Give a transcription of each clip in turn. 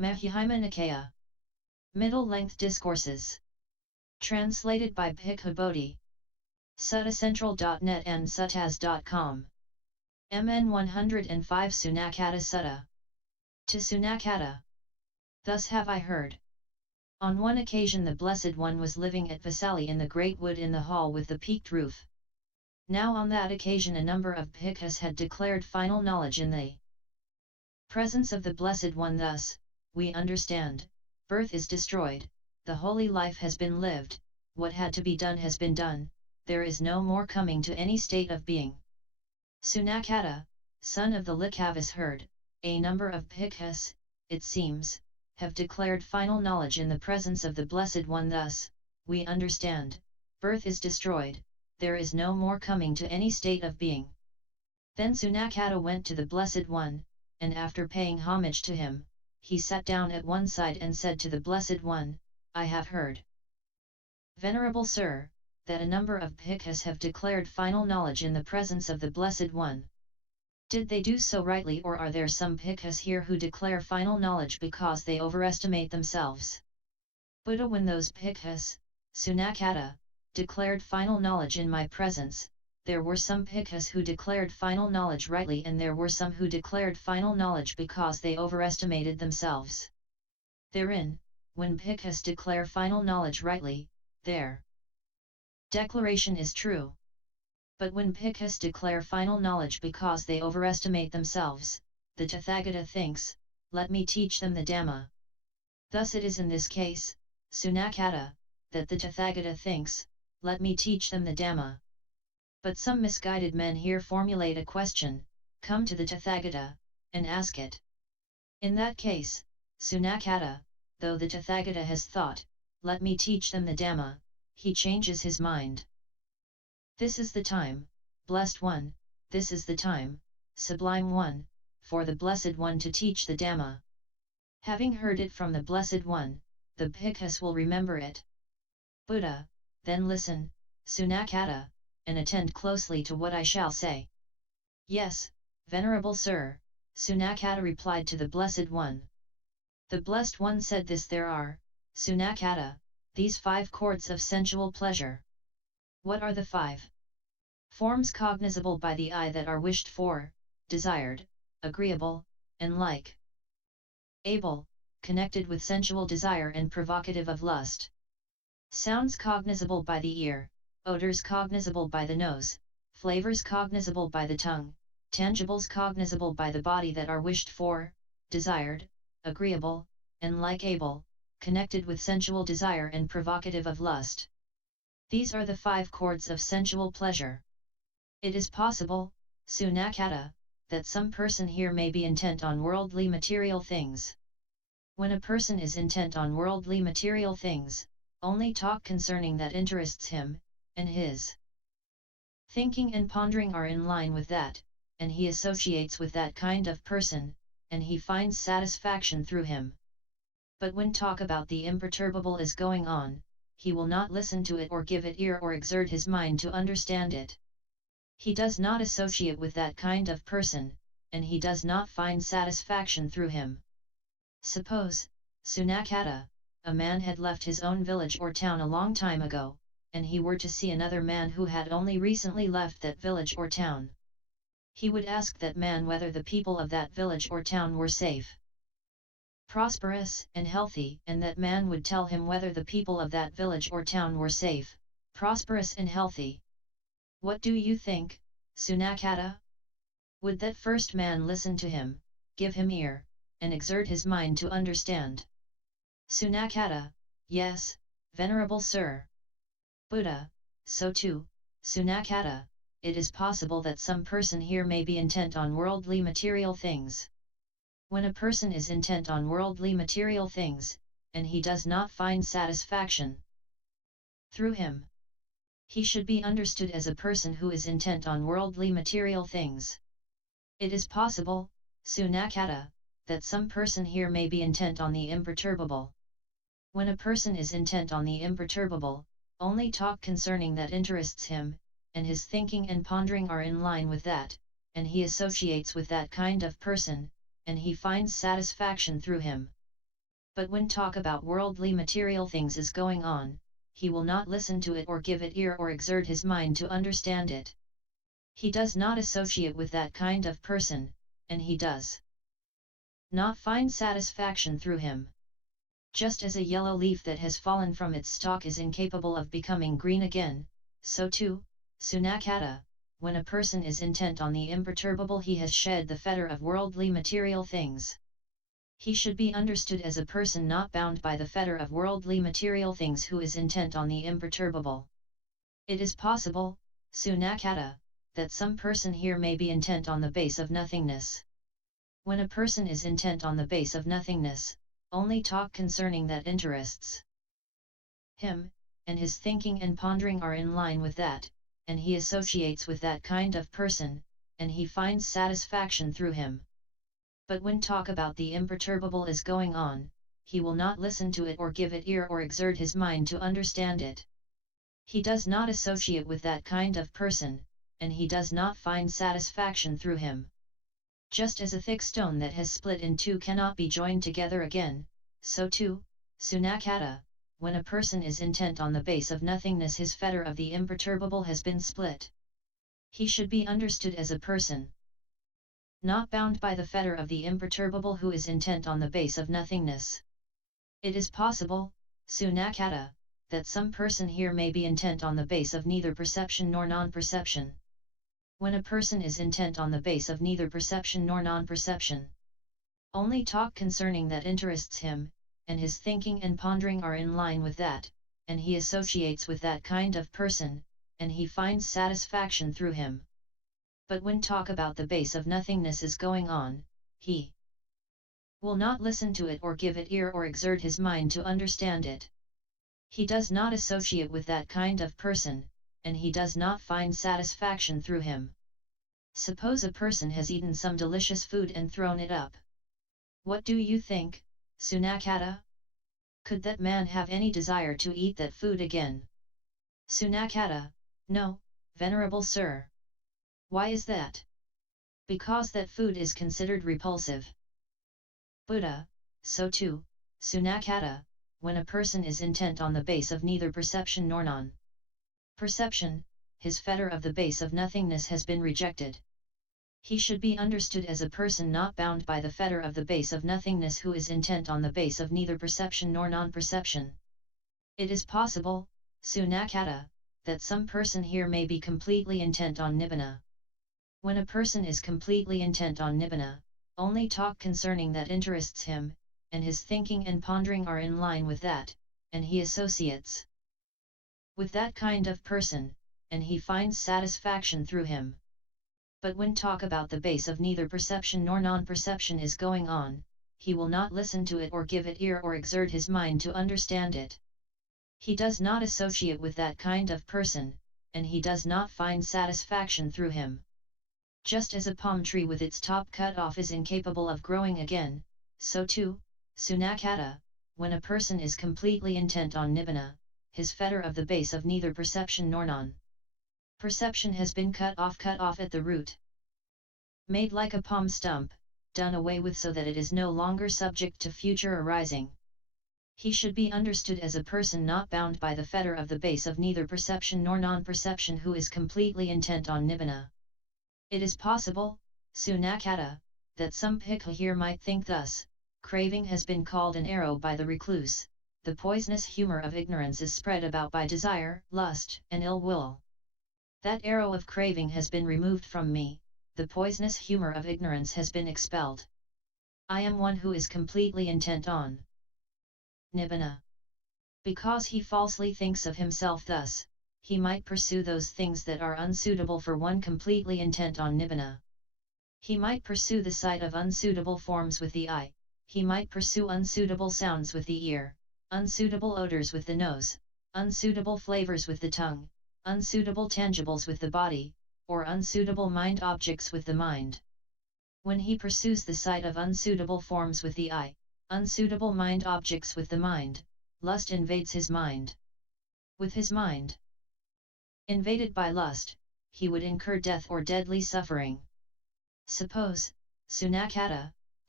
Majjhima Nikaya. Middle-length discourses. Translated by Bhikkhu Bodhi. Suttacentral.net and suttas.com. MN 105 Sunakkhata Sutta. To Sunakkhata. Thus have I heard. On one occasion the Blessed One was living at Vesali in the great wood in the hall with the peaked roof. Now on that occasion a number of bhikkhus had declared final knowledge in the presence of the Blessed One. Thus, we understand, birth is destroyed, the holy life has been lived, what had to be done has been done, there is no more coming to any state of being. Sunakkhata, son of the Likhavis, heard, a number of bhikkhus, it seems, have declared final knowledge in the presence of the Blessed One. Thus, we understand, birth is destroyed, there is no more coming to any state of being. Then Sunakkhata went to the Blessed One, and after paying homage to him, he sat down at one side and said to the Blessed One, I have heard, Venerable Sir, that a number of bhikkhus have declared final knowledge in the presence of the Blessed One. Did they do so rightly, or are there some bhikkhus here who declare final knowledge because they overestimate themselves? Buddha, when those bhikkhus, Sunakkhata, declared final knowledge in my presence, there were some bhikkhus who declared final knowledge rightly, and there were some who declared final knowledge because they overestimated themselves. Therein, when bhikkhus declare final knowledge rightly, their declaration is true. But when bhikkhus declare final knowledge because they overestimate themselves, the Tathagata thinks, let me teach them the Dhamma. Thus it is in this case, Sunakkhata, that the Tathagata thinks, let me teach them the Dhamma. But some misguided men here formulate a question, come to the Tathagata, and ask it. In that case, Sunakkhata, though the Tathagata has thought, let me teach them the Dhamma, he changes his mind. This is the time, Blessed One, this is the time, Sublime One, for the Blessed One to teach the Dhamma. Having heard it from the Blessed One, the bhikkhus will remember it. Buddha, then listen, Sunakkhata, and attend closely to what I shall say. Yes, Venerable Sir, Sunakkhata replied to the Blessed One. The Blessed One said, this there are, Sunakkhata, these 5 courts of sensual pleasure. What are the 5 forms cognizable by the eye that are wished for, desired, agreeable, and like able, connected with sensual desire and provocative of lust? Sounds cognizable by the ear, odors cognizable by the nose, flavors cognizable by the tongue, tangibles cognizable by the body that are wished for, desired, agreeable, and like able, connected with sensual desire and provocative of lust. These are the 5 chords of sensual pleasure. It is possible, Sunakkhata, that some person here may be intent on worldly material things. When a person is intent on worldly material things, only talk concerning that interests him, and his thinking and pondering are in line with that, and he associates with that kind of person, and he finds satisfaction through him. But when talk about the imperturbable is going on, he will not listen to it or give it ear or exert his mind to understand it. He does not associate with that kind of person, and he does not find satisfaction through him. Suppose, Sunakkhata, a man had left his own village or town a long time ago, and he were to see another man who had only recently left that village or town. He would ask that man whether the people of that village or town were safe, prosperous, and healthy, and that man would tell him whether the people of that village or town were safe, prosperous, and healthy. What do you think, Sunakkhata? Would that first man listen to him, give him ear, and exert his mind to understand? Sunakkhata, yes, Venerable Sir. Buddha, so too, Sunakkhata, it is possible that some person here may be intent on worldly material things. When a person is intent on worldly material things, and he does not find satisfaction through him, he should be understood as a person who is intent on worldly material things. It is possible, Sunakkhata, that some person here may be intent on the imperturbable. When a person is intent on the imperturbable, only talk concerning that interests him, and his thinking and pondering are in line with that, and he associates with that kind of person, and he finds satisfaction through him. But when talk about worldly material things is going on, he will not listen to it or give it ear or exert his mind to understand it. He does not associate with that kind of person, and he does not find satisfaction through him. Just as a yellow leaf that has fallen from its stalk is incapable of becoming green again, so too, Sunakkhata, when a person is intent on the imperturbable, he has shed the fetter of worldly material things. He should be understood as a person not bound by the fetter of worldly material things who is intent on the imperturbable. It is possible, Sunakkhata, that some person here may be intent on the base of nothingness. When a person is intent on the base of nothingness, only talk concerning that interests him, and his thinking and pondering are in line with that, and he associates with that kind of person, and he finds satisfaction through him. But when talk about the imperturbable is going on, he will not listen to it or give it ear or exert his mind to understand it. He does not associate with that kind of person, and he does not find satisfaction through him. Just as a thick stone that has split in two cannot be joined together again, so too, Sunakkhata, when a person is intent on the base of nothingness, his fetter of the imperturbable has been split. He should be understood as a person not bound by the fetter of the imperturbable who is intent on the base of nothingness. It is possible, Sunakkhata, that some person here may be intent on the base of neither perception nor non-perception. When a person is intent on the base of neither perception nor non-perception, only talk concerning that interests him, and his thinking and pondering are in line with that, and he associates with that kind of person, and he finds satisfaction through him. But when talk about the base of nothingness is going on, he will not listen to it or give it ear or exert his mind to understand it. He does not associate with that kind of person, and he does not find satisfaction through him. Suppose a person has eaten some delicious food and thrown it up. What do you think, Sunakkhata? Could that man have any desire to eat that food again? Sunakkhata: no, venerable sir. Why is that? Because that food is considered repulsive. Buddha: so too, Sunakkhata, when a person is intent on the base of neither perception nor non-perception, his fetter of the base of nothingness has been rejected. He should be understood as a person not bound by the fetter of the base of nothingness who is intent on the base of neither perception nor non-perception. It is possible, Sunakkhata, that some person here may be completely intent on nibbana. When a person is completely intent on nibbana, only talk concerning that interests him, and his thinking and pondering are in line with that, and he associates with that kind of person, and he finds satisfaction through him. But when talk about the base of neither perception nor non-perception is going on, he will not listen to it or give it ear or exert his mind to understand it. He does not associate with that kind of person, and he does not find satisfaction through him. Just as a palm tree with its top cut off is incapable of growing again, so too, Sunakkhata, when a person is completely intent on nibbana, his fetter of the base of neither perception nor non-perception has been cut off at the root. Made like a palm stump, done away with so that it is no longer subject to future arising. He should be understood as a person not bound by the fetter of the base of neither perception nor non-perception who is completely intent on nibbana. It is possible, Sunakkhata, that some bhikkhu here might think thus: craving has been called an arrow by the recluse, the poisonous humor of ignorance is spread about by desire, lust, and ill will. That arrow of craving has been removed from me, the poisonous humor of ignorance has been expelled. I am one who is completely intent on nibbana. Because he falsely thinks of himself thus, he might pursue those things that are unsuitable for one completely intent on nibbana. He might pursue the sight of unsuitable forms with the eye, he might pursue unsuitable sounds with the ear, unsuitable odors with the nose, unsuitable flavors with the tongue, unsuitable tangibles with the body, or unsuitable mind objects with the mind. When he pursues the sight of unsuitable forms with the eye, unsuitable mind objects with the mind, lust invades his mind. With his mind invaded by lust, he would incur death or deadly suffering. Suppose, Sunakkhata,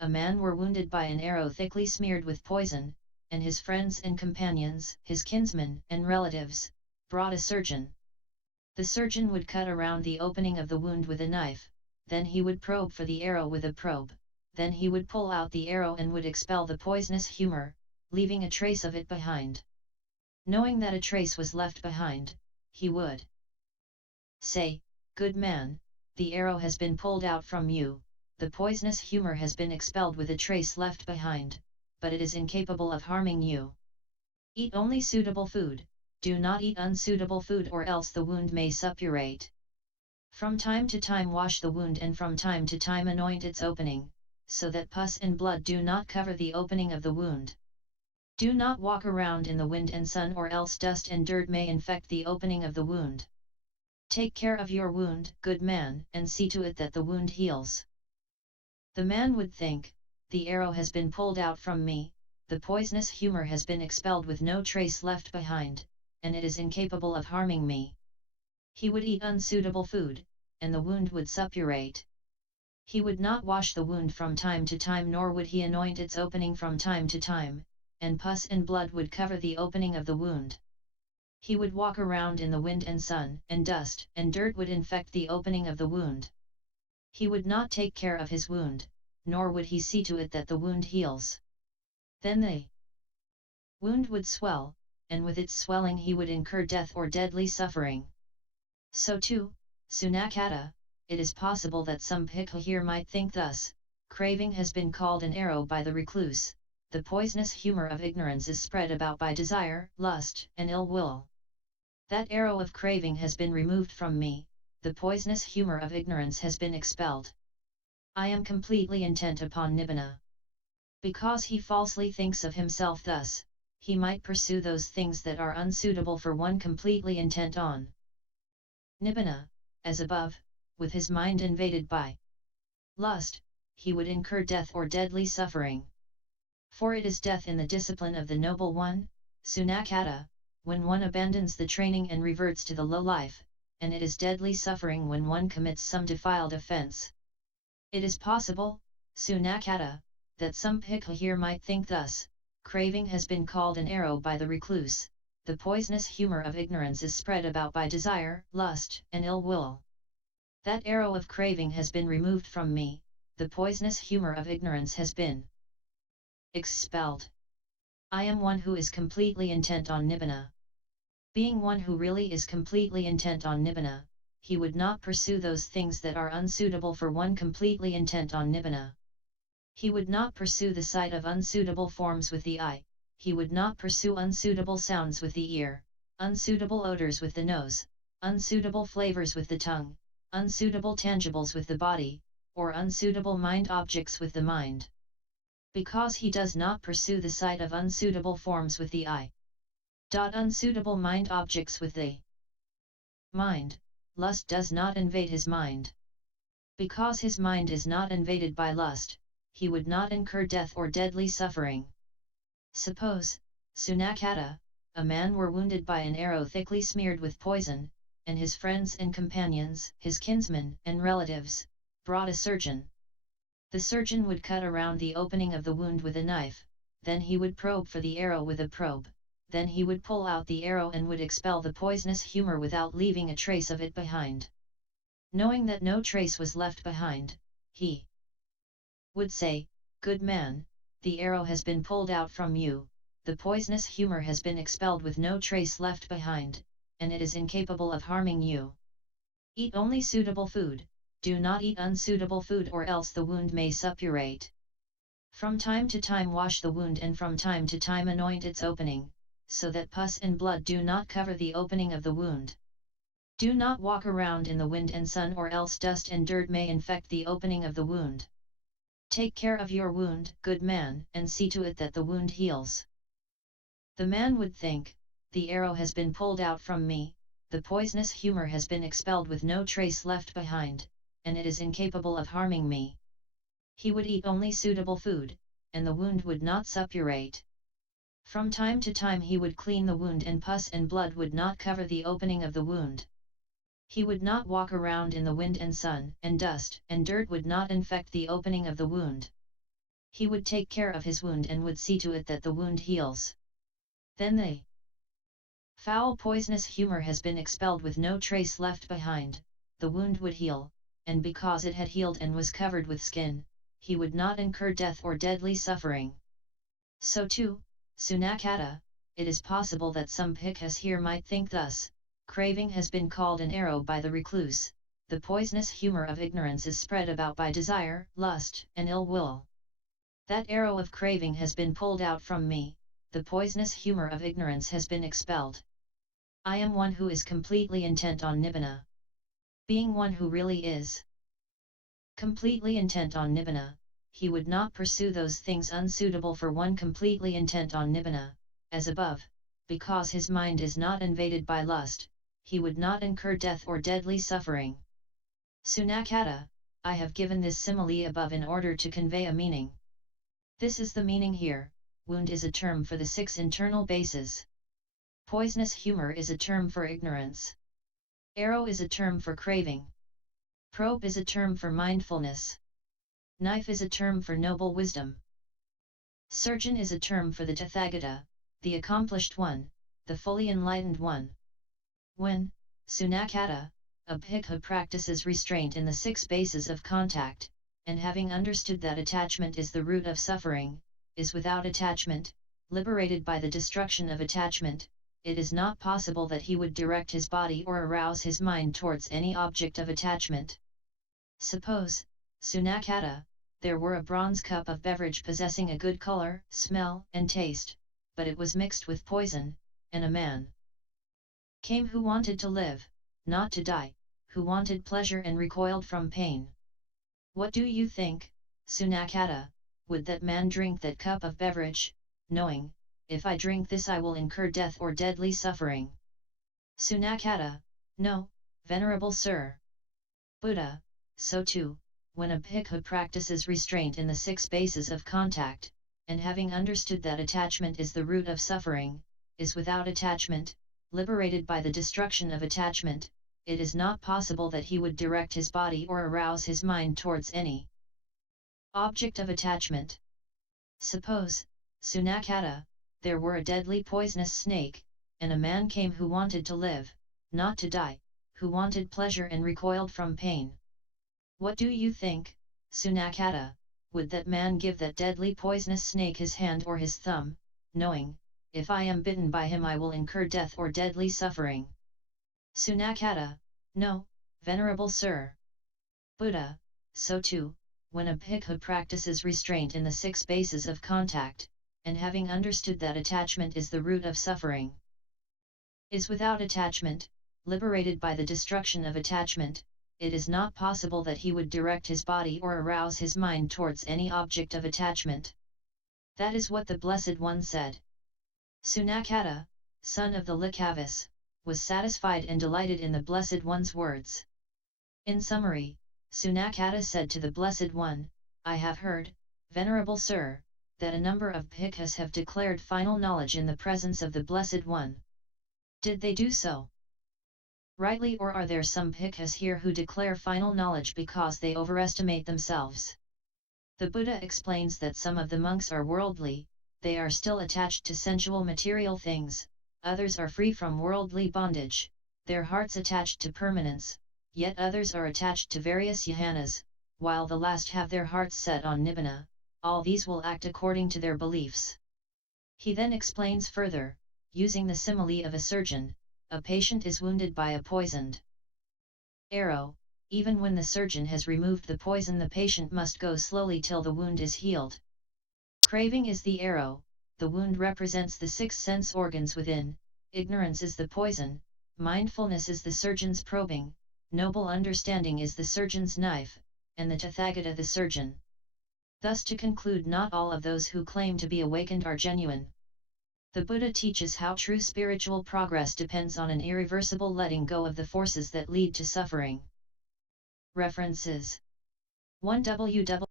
a man were wounded by an arrow thickly smeared with poison, and his friends and companions, his kinsmen and relatives, brought a surgeon. The surgeon would cut around the opening of the wound with a knife, then he would probe for the arrow with a probe, then he would pull out the arrow and would expel the poisonous humor, leaving a trace of it behind. Knowing that a trace was left behind, he would say, "Good man, the arrow has been pulled out from you, the poisonous humor has been expelled with a trace left behind, but it is incapable of harming you. Eat only suitable food, do not eat unsuitable food or else the wound may suppurate. From time to time wash the wound and from time to time anoint its opening, so that pus and blood do not cover the opening of the wound. Do not walk around in the wind and sun or else dust and dirt may infect the opening of the wound. Take care of your wound, good man, and see to it that the wound heals." The man would think, "The arrow has been pulled out from me, the poisonous humor has been expelled with no trace left behind, and it is incapable of harming me." He would eat unsuitable food, and the wound would suppurate. He would not wash the wound from time to time nor would he anoint its opening from time to time, and pus and blood would cover the opening of the wound. He would walk around in the wind and sun, and dust and dirt would infect the opening of the wound. He would not take care of his wound, nor would he see to it that the wound heals. Then the wound would swell, and with its swelling he would incur death or deadly suffering. So too, Sunakkhata, it is possible that some bhikkhu here might think thus: craving has been called an arrow by the recluse, the poisonous humor of ignorance is spread about by desire, lust, and ill will. That arrow of craving has been removed from me, the poisonous humor of ignorance has been expelled. I am completely intent upon nibbana. Because he falsely thinks of himself thus, he might pursue those things that are unsuitable for one completely intent on nibbana, as above, with his mind invaded by lust, he would incur death or deadly suffering. For it is death in the discipline of the Noble One, Sunakkhata, when one abandons the training and reverts to the low life, and it is deadly suffering when one commits some defiled offense. It is possible, Sunakkhata, that some bhikkhu here might think thus: craving has been called an arrow by the recluse, the poisonous humor of ignorance is spread about by desire, lust, and ill will. That arrow of craving has been removed from me, the poisonous humor of ignorance has been expelled. I am one who is completely intent on nibbana. Being one who really is completely intent on nibbana, he would not pursue those things that are unsuitable for one completely intent on nibbana. He would not pursue the sight of unsuitable forms with the eye, he would not pursue unsuitable sounds with the ear, unsuitable odors with the nose, unsuitable flavors with the tongue, unsuitable tangibles with the body, or unsuitable mind objects with the mind. Because he does not pursue the sight of unsuitable forms with the eye, unsuitable mind objects with the mind, lust does not invade his mind. Because his mind is not invaded by lust, he would not incur death or deadly suffering. Suppose, Sunakkhata, a man were wounded by an arrow thickly smeared with poison, and his friends and companions, his kinsmen and relatives, brought a surgeon. The surgeon would cut around the opening of the wound with a knife, then he would probe for the arrow with a probe, then he would pull out the arrow and would expel the poisonous humor without leaving a trace of it behind. Knowing that no trace was left behind, he would say, "Good man, the arrow has been pulled out from you, the poisonous humor has been expelled with no trace left behind, and it is incapable of harming you. Eat only suitable food, do not eat unsuitable food or else the wound may suppurate. From time to time wash the wound and from time to time anoint its opening, so that pus and blood do not cover the opening of the wound. Do not walk around in the wind and sun or else dust and dirt may infect the opening of the wound. Take care of your wound, good man, and see to it that the wound heals." The man would think, "The arrow has been pulled out from me, the poisonous humor has been expelled with no trace left behind, and it is incapable of harming me." He would eat only suitable food, and the wound would not suppurate. From time to time he would clean the wound and pus and blood would not cover the opening of the wound. He would not walk around in the wind and sun, and dust and dirt would not infect the opening of the wound. He would take care of his wound and would see to it that the wound heals. Then the foul poisonous humor has been expelled with no trace left behind, the wound would heal, and because it had healed and was covered with skin, he would not incur death or deadly suffering. So too, Sunakkhata, it is possible that some bhikkhus here might think thus: craving has been called an arrow by the recluse, the poisonous humor of ignorance is spread about by desire, lust, and ill will. That arrow of craving has been pulled out from me, the poisonous humor of ignorance has been expelled. I am one who is completely intent on nibbana. Being one who really is completely intent on nibbana, he would not pursue those things unsuitable for one completely intent on nibbana, as above, because his mind is not invaded by lust, he would not incur death or deadly suffering. Sunakkhata, I have given this simile above in order to convey a meaning. This is the meaning here: wound is a term for the 6 internal bases. Poisonous humor is a term for ignorance. Arrow is a term for craving. Probe is a term for mindfulness. Knife is a term for noble wisdom. Surgeon is a term for the Tathagata, the accomplished one, the fully enlightened one. When, Sunakkhata, a bhikkhu practices restraint in the 6 bases of contact, and having understood that attachment is the root of suffering, is without attachment, liberated by the destruction of attachment, it is not possible that he would direct his body or arouse his mind towards any object of attachment. Suppose, Sunakkhata, there were a bronze cup of beverage possessing a good color, smell, and taste, but it was mixed with poison, and a man came who wanted to live, not to die, who wanted pleasure and recoiled from pain. What do you think, Sunakkhata, would that man drink that cup of beverage, knowing, if I drink this I will incur death or deadly suffering? Sunakkhata, no, venerable sir. Buddha, so too, when a bhikkhu practices restraint in the 6 bases of contact, and having understood that attachment is the root of suffering, is without attachment, liberated by the destruction of attachment, it is not possible that he would direct his body or arouse his mind towards any object of attachment. Suppose, Sunakkhata, there were a deadly poisonous snake, and a man came who wanted to live, not to die, who wanted pleasure and recoiled from pain. What do you think, Sunakkhata, would that man give that deadly poisonous snake his hand or his thumb, knowing, if I am bitten by him I will incur death or deadly suffering? Sunakkhata, no, venerable sir. Buddha, so too, when a bhikkhu practices restraint in the 6 bases of contact, and having understood that attachment is the root of suffering, is without attachment, liberated by the destruction of attachment, it is not possible that he would direct his body or arouse his mind towards any object of attachment. That is what the Blessed One said. Sunakkhata, son of the Likkhavis, was satisfied and delighted in the Blessed One's words. In summary, Sunakkhata said to the Blessed One, I have heard, venerable sir, that a number of bhikkhus have declared final knowledge in the presence of the Blessed One. Did they do so rightly, or are there some bhikkhus here who declare final knowledge because they overestimate themselves? The Buddha explains that some of the monks are worldly, they are still attached to sensual material things, others are free from worldly bondage, their hearts attached to permanence, yet others are attached to various jhanas, while the last have their hearts set on nibbana. All these will act according to their beliefs. He then explains further, using the simile of a surgeon: a patient is wounded by a poisoned arrow, even when the surgeon has removed the poison the patient must go slowly till the wound is healed. Craving is the arrow, the wound represents the 6 sense organs within, ignorance is the poison, mindfulness is the surgeon's probing, noble understanding is the surgeon's knife, and the Tathagata the surgeon. Thus to conclude, not all of those who claim to be awakened are genuine. The Buddha teaches how true spiritual progress depends on an irreversible letting go of the forces that lead to suffering. References: 1 www